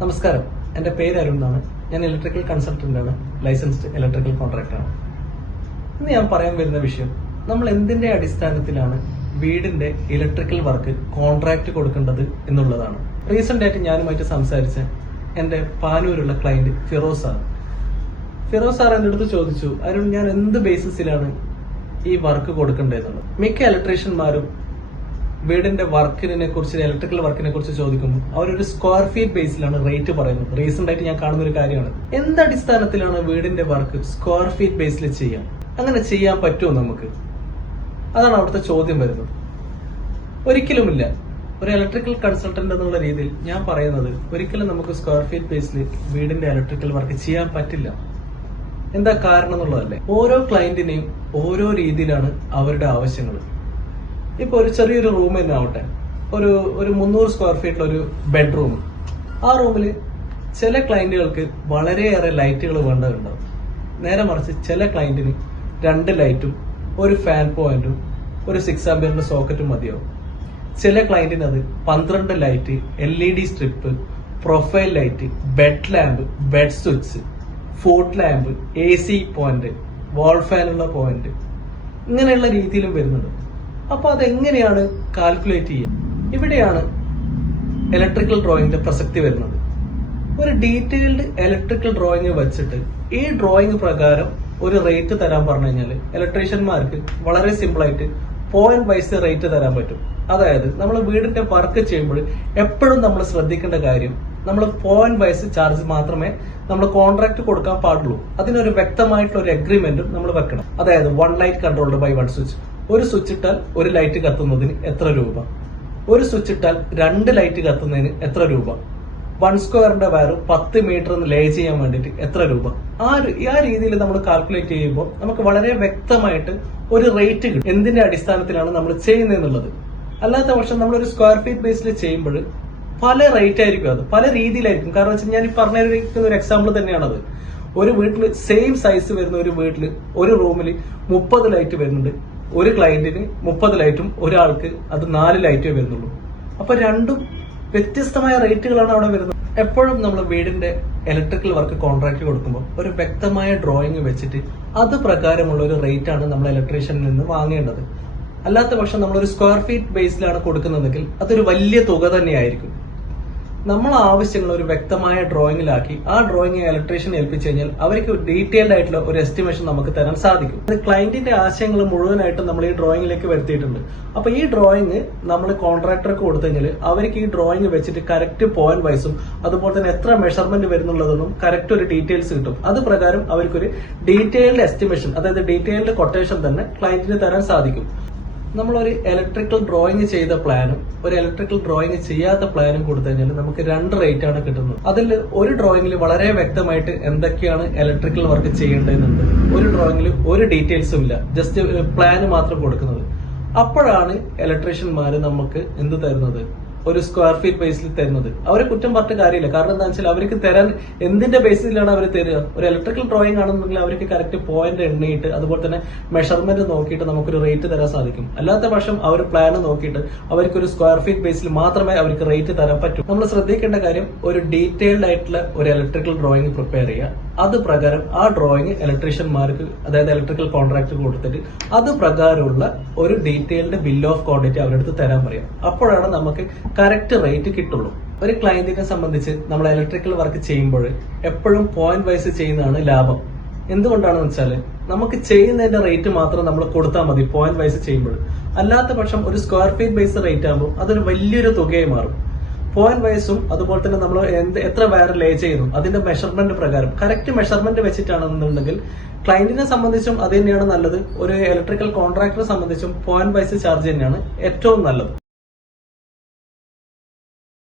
നമസ്കാരം. എന്റെ പേര് അരുൺ എന്നാണ്. ഞാൻ ഇലക്ട്രിക്കൽ കൺസൾട്ടന്റ് ആണ്. ലൈസൻസ്ഡ് ഇലക്ട്രിക്കൽ കോൺട്രാക്ടറാണ് ഇന്ന് ഞാൻ പറയാൻ വരുന്ന വിഷയം നമ്മൾ എന്തിന്റെ അടിസ്ഥാനത്തിലാണ് വീടിന്റെ ഇലക്ട്രിക്കൽ വർക്ക് കോൺട്രാക്ട് കൊടുക്കേണ്ടത് എന്നുള്ളതാണ്. റീസെന്റ് ആയിട്ട് ഞാനുമായിട്ട് സംസാരിച്ച എന്റെ പാനൂരുള്ള client Firoz sir Firoz sir എന്റെ അടുത്ത് ചോദിച്ചു അരുൺ ഞാൻ എന്ത് ബേസിസിലാണ് ഈ വർക്ക് കൊടുക്കേണ്ടതെന്നുള്ളത് മിക്ക ഇലക്ട്രീഷ്യന്മാരും വീടിന്റെ വർക്കിനെ കുറിച്ച് ഇലക്ട്രിക്കൽ വർക്കിനെ കുറിച്ച് ചോദിക്കുമ്പോൾ അവരൊരു സ്ക്വയർ ഫീറ്റ് ബേസിലാണ് റേറ്റ് പറയുന്നത്. റീസെന്റ് ആയിട്ട് ഞാൻ കാണുന്ന ഒരു കാര്യമാണ്. എന്ത് അടിസ്ഥാനത്തിലാണ് വീടിന്റെ വർക്ക് സ്ക്വയർ ഫീറ്റ് ബേസിൽ ചെയ്യാം? അങ്ങനെ ചെയ്യാൻ പറ്റുമോ നമുക്ക്? അതാണ് അവിടുത്തെ ചോദ്യം വരുന്നത്. ഒരിക്കലുമില്ല. ഒരു ഇലക്ട്രിക്കൽ കൺസൾട്ടന്റ് എന്നുള്ള രീതിയിൽ ഞാൻ പറയുന്നത് ഒരിക്കലും നമുക്ക് സ്ക്വയർ ഫീറ്റ് ബേസിൽ വീടിന്റെ ഇലക്ട്രിക്കൽ വർക്ക് ചെയ്യാൻ പറ്റില്ല. എന്താ കാരണം എന്നുള്ളതല്ലേ? ഓരോ ക്ലയന്റിനെയും ഓരോ രീതിയിലാണ് അവരുടെ ആവശ്യങ്ങൾ. ഇപ്പൊ ഒരു ചെറിയൊരു റൂം തന്നെ ആവട്ടെ ഒരു ഒരു മുന്നൂറ് സ്ക്വയർ ഫീറ്റിൽ ഒരു ബെഡ്റൂം ആ റൂമിൽ ചില ക്ലയന്റുകൾക്ക് വളരെയേറെ ലൈറ്റുകൾ വേണ്ടതുണ്ടാവും നേരെ മറിച്ച് ചില ക്ലയന്റിന് രണ്ട് ലൈറ്റും ഒരു ഫാൻ പോയിന്റും ഒരു സിക്സ് ആംബിയറിന്റെ സോക്കറ്റും മതിയാവും. ചില ക്ലയന്റിന് അത് പന്ത്രണ്ട് light L E D strip profile light bed lamp bed switch foot lamp A C point wall ഫാനുള്ള point ഇങ്ങനെയുള്ള രീതിയിലും വരുന്നുണ്ട്. അപ്പൊ അതെങ്ങനെയാണ് കാൽക്കുലേറ്റ് ചെയ്യുക? ഇവിടെയാണ് ഇലക്ട്രിക്കൽ ഡ്രോയിങ്ങിന്റെ പ്രസക്തി വരുന്നത്. ഒരു ഡീറ്റെയിൽഡ് ഇലക്ട്രിക്കൽ ഡ്രോയിങ് വെച്ചിട്ട് ഈ ഡ്രോയിങ് പ്രകാരം ഒരു റേറ്റ് തരാൻ പറഞ്ഞു കഴിഞ്ഞാൽ ഇലക്ട്രീഷ്യന്മാർക്ക് വളരെ സിമ്പിൾ ആയിട്ട് പോയിന്റ് വൈസ് റേറ്റ് തരാൻ പറ്റും. അതായത് നമ്മൾ വീടിന്റെ വർക്ക് ചെയ്യുമ്പോൾ എപ്പോഴും നമ്മൾ ശ്രദ്ധിക്കേണ്ട കാര്യം നമ്മൾ പോയിന്റ് വൈസ് ചാർജ് മാത്രമേ നമ്മൾ കോൺട്രാക്ട് കൊടുക്കാൻ പാടുള്ളൂ. അതിനൊരു വ്യക്തമായിട്ടുള്ള ഒരു അഗ്രിമെന്റും നമ്മൾ വെക്കണം. അതായത് one light controlled by one switch ഒരു സ്വിച്ച് ഇട്ടാൽ ഒരു ലൈറ്റ് കത്തുന്നതിന് എത്ര രൂപ? ഒരു സ്വിച്ച് ഇട്ടാൽ രണ്ട് ലൈറ്റ് കത്തുന്നതിന് എത്ര രൂപ? വൺ സ്ക്വയറിന്റെ വയർ പത്ത് മീറ്റർ ലേ ചെയ്യാൻ വേണ്ടിയിട്ട് എത്ര രൂപ? ആ ആ രീതിയിൽ നമ്മൾ കാൽക്കുലേറ്റ് ചെയ്യുമ്പോൾ നമുക്ക് വളരെ വ്യക്തമായിട്ട് ഒരു റേറ്റ് കിട്ടും. എന്തിന്റെ അടിസ്ഥാനത്തിലാണ് നമ്മൾ ചെയ്യുന്നതെന്നുള്ളത് അല്ലാത്ത പക്ഷം നമ്മൾ ഒരു സ്ക്വയർ ഫീറ്റ് ബേസിൽ ചെയ്യുമ്പോൾ പല റേറ്റ് ആയിരിക്കും അത്. പല രീതിയിലായിരിക്കും. കാരണം വെച്ചാൽ ഞാൻ ഈ പറഞ്ഞിരിക്കുന്ന ഒരു എക്സാമ്പിൾ തന്നെയാണത്. ഒരു വീട്ടിൽ സെയിം സൈസ് വരുന്ന ഒരു വീട്ടിൽ ഒരു റൂമിൽ മുപ്പത് ലൈറ്റ് വരുന്നുണ്ട്. ഒരു ക്ലയന്റിന് മുപ്പത് ലൈറ്റും ഒരാൾക്ക് അത് നാല് ലൈറ്റേ വരുന്നുള്ളൂ. അപ്പൊ രണ്ടും വ്യത്യസ്തമായ റേറ്റുകളാണ് അവിടെ വരുന്നത്. എപ്പോഴും നമ്മൾ വീടിന്റെ ഇലക്ട്രിക്കൽ വർക്ക് കോൺട്രാക്ട് കൊടുക്കുമ്പോൾ ഒരു വ്യക്തമായ ഡ്രോയിങ് വെച്ചിട്ട് അത് പ്രകാരമുള്ള ഒരു റേറ്റ് ആണ് നമ്മൾ ഇലക്ട്രീഷ്യനിൽ നിന്ന് വാങ്ങേണ്ടത്. അല്ലാത്ത പക്ഷം നമ്മൾ ഒരു സ്ക്വയർ ഫീറ്റ് ബേസിലാണ് കൊടുക്കുന്നതെങ്കിൽ അതൊരു വലിയ തുക തന്നെയായിരിക്കും. നമ്മൾ ആവശ്യങ്ങൾ ഒരു വ്യക്തമായ ഡ്രോയിങ്ങിലാക്കി ആ ഡ്രോയിങ് ഇലക്ട്രീഷ്യൻ ഏൽപ്പിച്ചു കഴിഞ്ഞാൽ അവർക്ക് ഡീറ്റെയിൽഡ് ആയിട്ടുള്ള ഒരു എസ്റ്റിമേഷൻ നമുക്ക് തരാൻ സാധിക്കും. അത് ക്ലയന്റിന്റെ ആശയങ്ങൾ മുഴുവനായിട്ടും നമ്മൾ ഈ ഡ്രോയിങ്ങിലേക്ക് വരുത്തിയിട്ടുണ്ട്. അപ്പൊ ഈ ഡ്രോയിങ് നമ്മൾ കോൺട്രാക്ടർക്ക് കൊടുത്തു കഴിഞ്ഞാൽ അവർക്ക് ഈ ഡ്രോയിങ് വെച്ചിട്ട് കറക്റ്റ് പോയിന്റ് വൈസും അതുപോലെ തന്നെ എത്ര മെഷർമെന്റ് വരുന്നുള്ളതെന്നും കറക്റ്റ് ഒരു ഡീറ്റെയിൽസ് കിട്ടും. അത് പ്രകാരം അവർക്കൊരു ഡീറ്റെയിൽഡ് എസ്റ്റിമേഷൻ അതായത് ഡീറ്റെയിൽഡ് കൊട്ടേഷൻ തന്നെ ക്ലയന്റിന് തരാൻ സാധിക്കും. നമ്മളൊരു ഇലക്ട്രിക്കൽ ഡ്രോയിങ് ചെയ്ത പ്ലാനും ഒരു ഇലക്ട്രിക്കൽ ഡ്രോയിങ് ചെയ്യാത്ത പ്ലാനും കൊടുത്തു കഴിഞ്ഞാൽ നമുക്ക് രണ്ട് റേറ്റ് ആണ് കിട്ടുന്നത്. അതിൽ ഒരു ഡ്രോയിങ്ങിൽ വളരെ വ്യക്തമായിട്ട് എന്തൊക്കെയാണ് ഇലക്ട്രിക്കൽ വർക്ക് ചെയ്യേണ്ടതെന്നുണ്ട്. ഒരു ഡ്രോയിങ്ങിൽ ഒരു ഡീറ്റെയിൽസും ഇല്ല. ജസ്റ്റ് പ്ലാന് മാത്രം കൊടുക്കുന്നത്. അപ്പോഴാണ് ഇലക്ട്രീഷ്യന്മാർ നമുക്ക് എന്ത് തരുന്നത്? ഒരു സ്ക്വയർ ഫീറ്റ് ബേസിൽ തരുന്നത്. അവരെ കുറ്റം പറഞ്ഞ കാര്യമില്ല. കാരണം എന്താ വെച്ചാൽ അവർക്ക് തരാൻ എന്തിന്റെ ബേസിലാണ് അവർ തരിക? ഒരു ഇലക്ട്രിക്കൽ ഡ്രോയിങ് ആണെന്നുണ്ടെങ്കിൽ അവർക്ക് കറക്റ്റ് പോയിന്റ് എണ്ണിയിട്ട് അതുപോലെ തന്നെ മെഷർമെന്റ് നോക്കിയിട്ട് നമുക്കൊരു റേറ്റ് തരാൻ സാധിക്കും. അല്ലാത്ത പക്ഷം അവർ പ്ലാൻ നോക്കിയിട്ട് അവർക്ക് ഒരു സ്ക്വയർ ഫീറ്റ് ബേസിൽ മാത്രമേ അവർക്ക് റേറ്റ് തരാൻ പറ്റൂ. നമ്മൾ ശ്രദ്ധിക്കേണ്ട കാര്യം ഒരു ഡീറ്റെയിൽഡ് ആയിട്ടുള്ള ഒരു ഇലക്ട്രിക്കൽ ഡ്രോയിങ് പ്രിപ്പയർ ചെയ്യുക. അത് പ്രകാരം ആ ഡ്രോയിങ് ഇലക്ട്രീഷ്യന്മാർക്ക് അതായത് ഇലക്ട്രിക്കൽ കോൺട്രാക്ട് കൊടുത്തിട്ട് അത് പ്രകാരമുള്ള ഒരു ഡീറ്റെയിൽഡ് ബില്ല് ഓഫ് ക്വാണ്ടിറ്റി അവരുടെ അടുത്ത് തരാൻ പറയാം. അപ്പോഴാണ് നമുക്ക് കറക്റ്റ് റേറ്റ് കിട്ടുള്ളൂ. ഒരു ക്ലയന്റിനെ സംബന്ധിച്ച് നമ്മൾ ഇലക്ട്രിക്കൽ വർക്ക് ചെയ്യുമ്പോൾ എപ്പോഴും പോയിന്റ് വൈസ് ചെയ്യുന്നതാണ് ലാഭം. എന്തുകൊണ്ടാണെന്ന് വെച്ചാൽ നമുക്ക് ചെയ്യുന്നതിന്റെ റേറ്റ് മാത്രം നമ്മൾ കൊടുത്താൽ മതി പോയിന്റ് വൈസ് ചെയ്യുമ്പോൾ. അല്ലാത്ത പക്ഷം ഒരു സ്ക്വയർ ഫീറ്റ് ബേസ് റേറ്റ് ആകുമ്പോൾ അതൊരു വലിയൊരു തുകയായി മാറും. പോയിന്റ് വൈസും അതുപോലെ തന്നെ നമ്മൾ എന്ത് എത്ര വയർ ലേ ചെയ്യുന്നു അതിന്റെ മെഷർമെന്റ് പ്രകാരം. കറക്റ്റ് മെഷർമെന്റ് വെച്ചിട്ടാണെന്നുണ്ടെങ്കിൽ ക്ലയന്റിനെ സംബന്ധിച്ചും അത് തന്നെയാണ് നല്ലത്. ഒരു ഇലക്ട്രിക്കൽ കോൺട്രാക്ടറെ സംബന്ധിച്ചും പോയിന്റ് വൈസ് ചാർജ് തന്നെയാണ് ഏറ്റവും നല്ലത്.